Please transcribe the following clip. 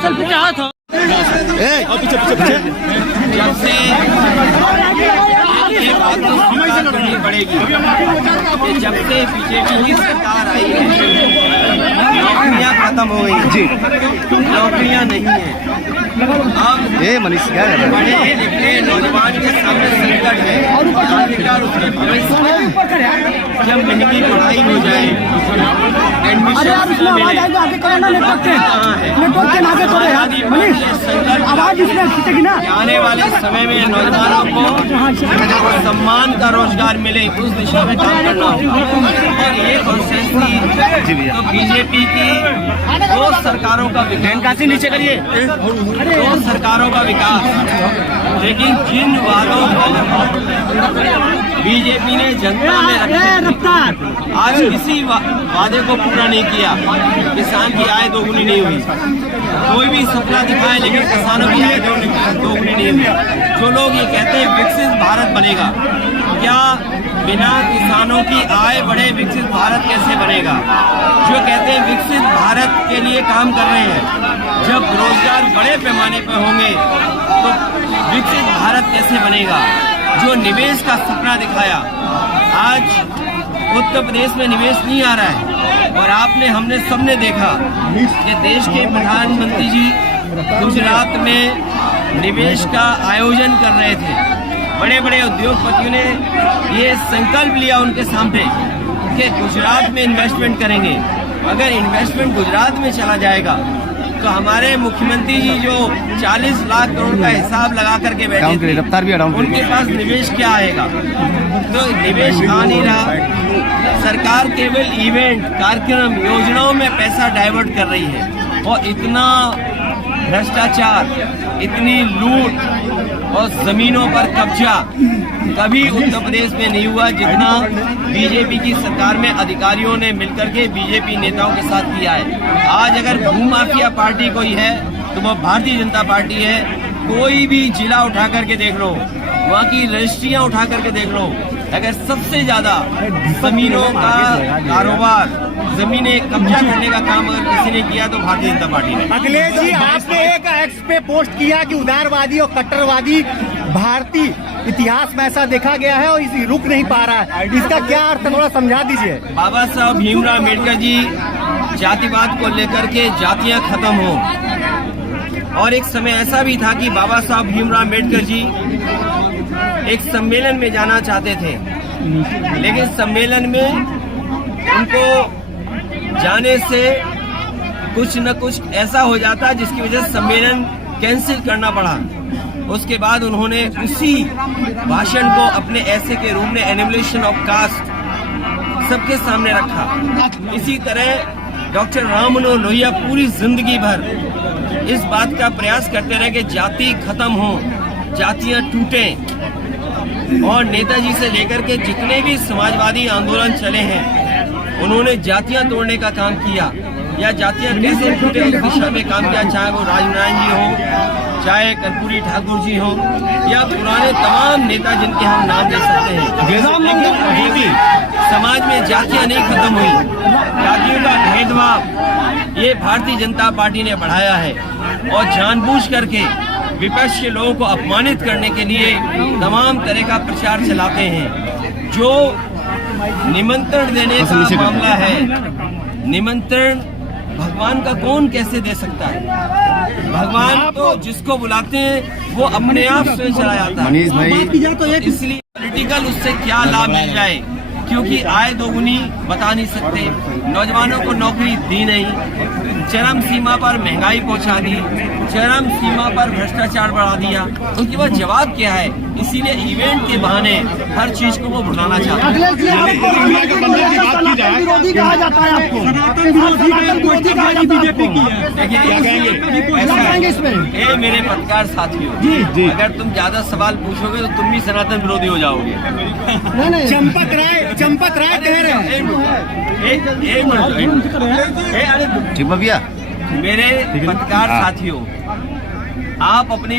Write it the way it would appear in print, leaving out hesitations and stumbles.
Selfie पे हाथ हो पीछे पीछे पीछे। जब से ये बात करनी पड़ेगी कि जब से बीजेपी की सरकार आई है नौकरियां खत्म हो गई जी, नौकरियां नहीं है। अब ये मनीष क्या है, पढ़े लिखे नौजवान के सामने संकट है। जब महंगी पढ़ाई हो जाए, एडमिशन आने वाले समय में नौजवानों को सम्मान का रोजगार मिले, उस दिशा में काम करना होगा। और ये कॉन्सेंस थी तो बीजेपी की दो सरकारों का विकास, नीचे करिए, दो सरकारों का विकास। लेकिन जिन वादों को बीजेपी ने जनता में रखा, आज किसी वादे को पूरा नहीं किया। किसान की आय दोगुनी नहीं हुई, कोई भी सपना दिखाए लेकिन किसानों की आय दोगुनी नहीं हुई। जो लोग ये कहते हैं विकसित भारत बनेगा, क्या बिना किसानों की आय बढ़े विकसित भारत कैसे बनेगा? जो कहते हैं विकसित भारत के लिए काम कर रहे हैं, जब रोजगार बड़े पैमाने पर होंगे तो विकसित भारत कैसे बनेगा? जो निवेश का सपना दिखाया, आज उत्तर प्रदेश में निवेश नहीं आ रहा है। और हमने सबने देखा कि देश के प्रधानमंत्री जी गुजरात में निवेश का आयोजन कर रहे थे। बड़े बड़े उद्योगपतियों ने ये संकल्प लिया उनके सामने कि गुजरात में इन्वेस्टमेंट करेंगे। अगर इन्वेस्टमेंट गुजरात में चला जाएगा तो हमारे मुख्यमंत्री जी जो 40 लाख करोड़ का हिसाब लगा करके बैठे थे, उनके पास निवेश क्या आएगा? तो निवेश आ नहीं रहा। सरकार केवल इवेंट, कार्यक्रम, योजनाओं में पैसा डाइवर्ट कर रही है। और इतना भ्रष्टाचार, इतनी लूट और जमीनों पर कब्जा कभी उत्तर प्रदेश में नहीं हुआ जितना बीजेपी की सरकार में अधिकारियों ने मिलकर के बीजेपी नेताओं के साथ किया है। आज अगर भूमाफिया पार्टी कोई है तो वो भारतीय जनता पार्टी है। कोई भी जिला उठा करके देख लो, वहाँ की रजिस्ट्रियाँ उठा करके देख लो, अगर सबसे ज्यादा जमीनों का कारोबार, जमीनें कब्जा करने का काम अगर किसी ने किया तो भारतीय जनता पार्टी ने। अखिलेश जी, आपने एक एक्स पे पोस्ट किया कि उदारवादी और कट्टरवादी भारतीय इतिहास में ऐसा देखा गया है और इसी रुक नहीं पा रहा है, इसका क्या अर्थ है, थोड़ा समझा दीजिए। बाबा साहब भीमराव अम्बेडकर जी जातिवाद को लेकर के जातियां खत्म हो, और एक समय ऐसा भी था कि बाबा साहब भीमराव अम्बेडकर जी एक सम्मेलन में जाना चाहते थे, लेकिन सम्मेलन में उनको जाने से कुछ न कुछ ऐसा हो जाता जिसकी वजह से सम्मेलन कैंसिल करना पड़ा। उसके बाद उन्होंने उसी भाषण को अपने ऐसे के रूप में एनिमिलेशन ऑफ कास्ट सबके सामने रखा। इसी तरह डॉक्टर राम मनोहर लोहिया पूरी जिंदगी भर इस बात का प्रयास करते रहे कि जाति खत्म हो, जातियां टूटें। और नेताजी से लेकर के जितने भी समाजवादी आंदोलन चले हैं, उन्होंने जातियां तोड़ने का काम किया या जातियां कैसे टूटे उस दिशा में काम किया। चाहे वो राजनारायण जी हो, चाहे कर्पूरी ठाकुर जी हो, या पुराने तमाम नेता जिनके हम नाम ले सकते हैं। समाज में जातियां नहीं खत्म हुई। जातियों का भेदभाव ये भारतीय जनता पार्टी ने बढ़ाया है और जानबूझ करके विपक्ष के लोगों को अपमानित करने के लिए तमाम तरह का प्रचार चलाते हैं। जो निमंत्रण देने का मामला है, निमंत्रण भगवान का कौन कैसे दे सकता है? भगवान तो जिसको बुलाते हैं वो अपने आप से चला जाता है। इसलिए पॉलिटिकल उससे क्या लाभ मिल जाए, क्योंकि आय दोगुनी बता नहीं सकते, नौजवानों को नौकरी दी नहीं, चरम सीमा पर महंगाई पहुंचा दी, चरम सीमा पर भ्रष्टाचार बढ़ा दिया। उनके पास जवाब क्या है? इसीलिए इवेंट के बहाने हर चीज को वो भुलाना चाहते हैं। देखिए मेरे पत्रकार साथियों, अगर तुम ज्यादा सवाल पूछोगे तो तुम भी सनातन विरोधी हो जाओगे। चंपत राय कह रहे हैं। एक मिनट भैया, मेरे पत्रकार साथियों, आप अपनी